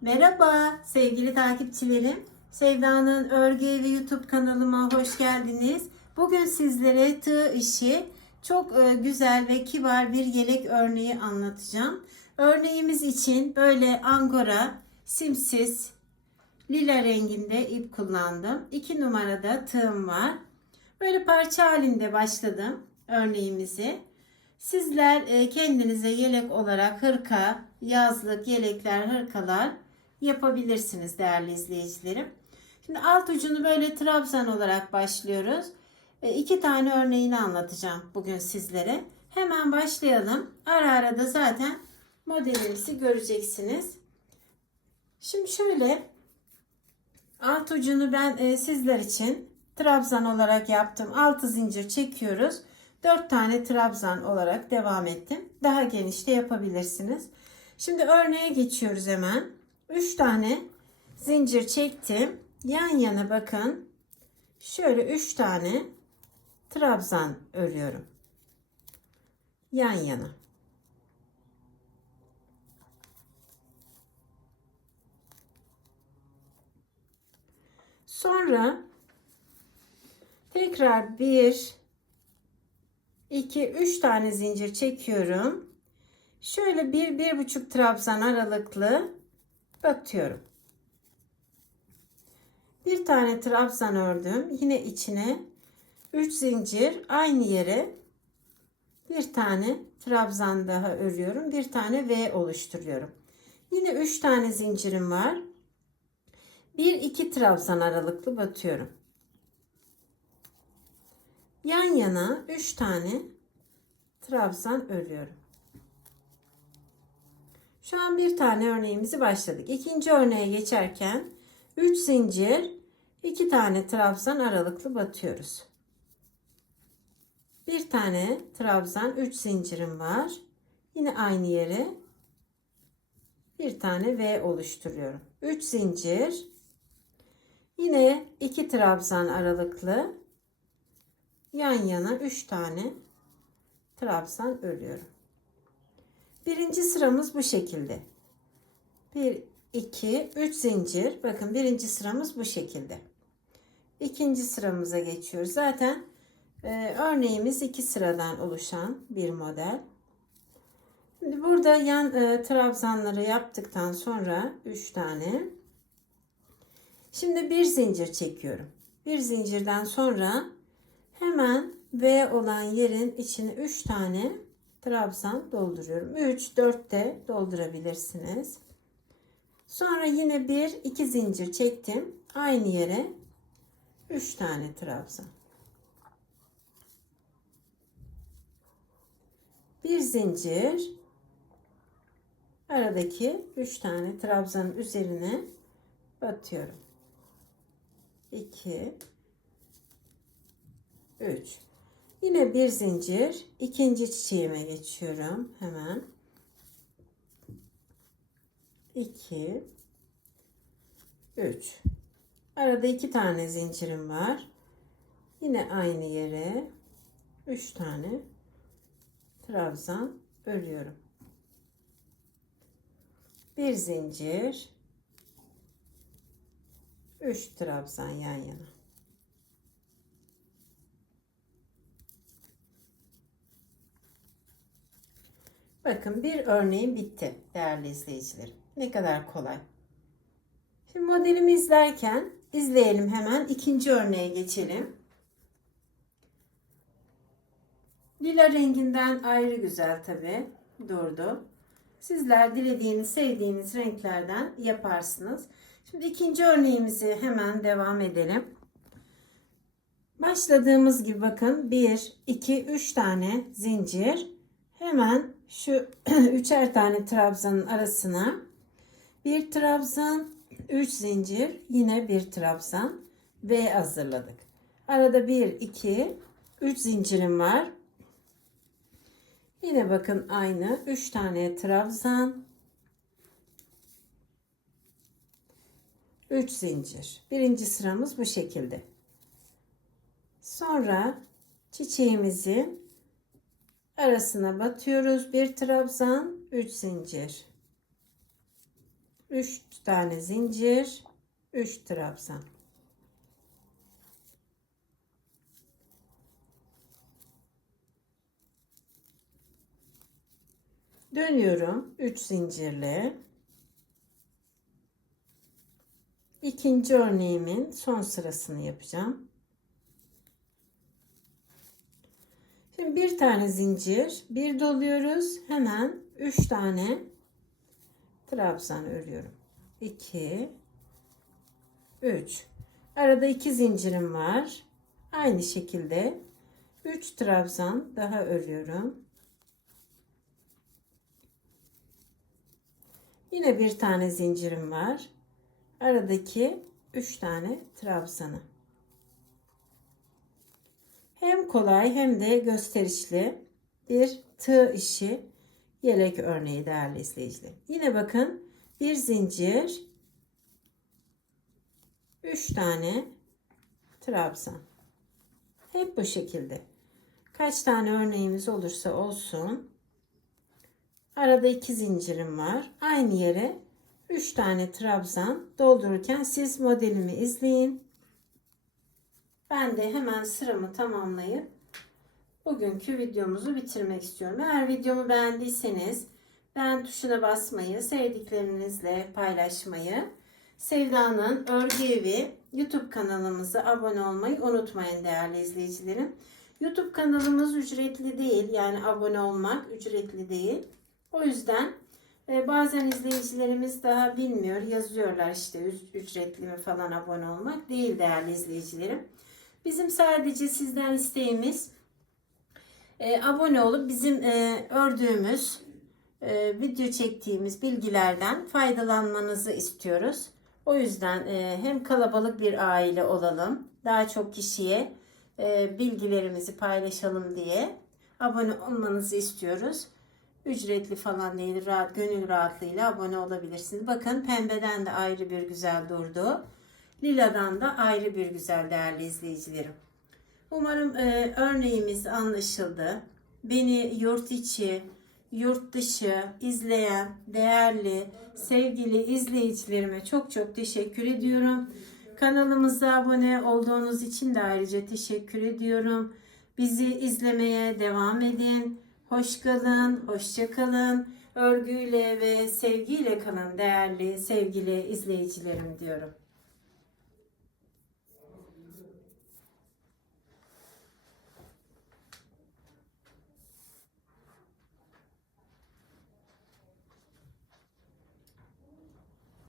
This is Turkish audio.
Merhaba sevgili takipçilerim. Sevda'nın Örgü Evi YouTube kanalıma hoş geldiniz. Bugün sizlere tığ işi çok e, güzel ve kibar bir yelek örneği anlatacağım. Örneğimiz için böyle angora, simsiz, lila renginde ip kullandım. 2 numarada tığım var. Böyle parça halinde başladım örneğimizi. Sizler e, kendinize yelek olarak hırka, yazlık, yelekler, hırkalar yapabilirsiniz değerli izleyicilerim. Şimdi alt ucunu böyle trabzan olarak başlıyoruz. E, iki tane örneğini anlatacağım bugün sizlere. Hemen başlayalım. Ara ara da zaten modelimizi göreceksiniz. Şimdi şöyle alt ucunu ben e, sizler için trabzan olarak yaptım. 6 zincir çekiyoruz. 4 tane trabzan olarak devam ettim. Daha geniş de yapabilirsiniz. Şimdi örneğe geçiyoruz hemen. 3 tane zincir çektim. Yan yana bakın. Şöyle 3 tane trabzan örüyorum. Yan yana. Sonra tekrar 1 2 3 tane zincir çekiyorum. Şöyle bir bir buçuk trabzan aralıklı batıyorum. Bir tane trabzan ördüm. Yine içine 3 zincir aynı yere bir tane trabzan daha örüyorum. Bir tane V oluşturuyorum. Yine 3 tane zincirim var. 1 2 trabzan aralıklı batıyorum. Yan yana 3 tane trabzan örüyorum. Şu an bir tane örneğimizi başladık. İkinci örneğe geçerken 3 zincir 2 tane trabzan aralıklı batıyoruz. Bir tane trabzan 3 zincirim var. Yine aynı yere bir tane V oluşturuyorum. 3 zincir yine 2 trabzan aralıklı yan yana 3 tane trabzan örüyorum. Birinci sıramız bu şekilde. 1, 2, 3 zincir. Bakın birinci sıramız bu şekilde. İkinci sıramıza geçiyoruz. Zaten e, örneğimiz iki sıradan oluşan bir model. Şimdi burada yan e, trabzanları yaptıktan sonra 3 tane. Şimdi bir zincir çekiyorum. Bir zincirden sonra hemen V olan yerin içine 3 tane trabzan dolduruyorum. 3 4 de doldurabilirsiniz. Sonra yine bir iki zincir çektim. Aynı yere 3 tane trabzan. Bir zincir aradaki 3 tane trabzanın üzerine batıyorum. 2 3 Yine bir zincir ikinci çiçeğime geçiyorum hemen. 2 3 Arada iki tane zincirim var. Yine aynı yere 3 tane trabzan örüyorum. Bir zincir 3 trabzan yan yana. Bakın bir örneğim bitti değerli izleyicilerim. Ne kadar kolay. Şimdi modelimi izlerken izleyelim hemen ikinci örneğe geçelim. Lila renginden ayrı güzel tabi durdu. Sizler dilediğiniz, sevdiğiniz renklerden yaparsınız. Şimdi ikinci örneğimizi hemen devam edelim. Başladığımız gibi bakın 1, 2, 3 tane zincir. Hemen şu üçer tane trabzanın arasına bir trabzan, 3 zincir, yine bir trabzan V hazırladık. Arada 1, 2, 3 zincirim var. Yine bakın aynı 3 tane trabzan, 3 zincir. Birinci sıramız bu şekilde. Sonra çiçeğimizi arasına batıyoruz. Bir trabzan, 3 zincir. 3 tane zincir, 3 trabzan. Dönüyorum 3 zincirle. İkinci örneğimin son sırasını yapacağım. Şimdi bir tane zincir, bir doluyoruz. Hemen 3 tane trabzan örüyorum. 2 3 Arada iki zincirim var. Aynı şekilde 3 trabzan daha örüyorum. Yine bir tane zincirim var. Aradaki 3 tane trabzanı. Hem kolay hem de gösterişli bir tığ işi yelek örneği değerli izleyiciler. Yine bakın bir zincir 3 tane trabzan. Hep bu şekilde. Kaç tane örneğimiz olursa olsun arada iki zincirim var. Aynı yere 3 tane trabzan doldururken siz modelimi izleyin. Ben de hemen sıramı tamamlayıp bugünkü videomuzu bitirmek istiyorum. Eğer videomu beğendiyseniz beğen tuşuna basmayı, sevdiklerinizle paylaşmayı, Sevda'nın Örgü Evi YouTube kanalımıza abone olmayı unutmayın değerli izleyicilerim. YouTube kanalımız ücretli değil. Yani abone olmak ücretli değil. O yüzden e, bazen izleyicilerimiz daha bilmiyor. Yazıyorlar işte ücretli mi falan abone olmak değil değerli izleyicilerim. Bizim sadece sizden isteğimiz e, abone olup bizim e, ördüğümüz e, video çektiğimiz bilgilerden faydalanmanızı istiyoruz. O yüzden e, hem kalabalık bir aile olalım, daha çok kişiye e, bilgilerimizi paylaşalım diye abone olmanızı istiyoruz. Ücretli falan değil, rahat, gönül rahatlığıyla abone olabilirsiniz. Bakın pembeden de ayrı bir güzel durdu. Liladan da ayrı bir güzel değerli izleyicilerim. Umarım e, örneğimiz anlaşıldı. Beni yurt içi, yurt dışı izleyen değerli, sevgili izleyicilerime çok çok teşekkür ediyorum. Kanalımıza abone olduğunuz için de ayrıca teşekkür ediyorum. Bizi izlemeye devam edin. Hoş kalın, hoşça kalın. Örgüyle ve sevgiyle kalın değerli sevgili izleyicilerim diyorum.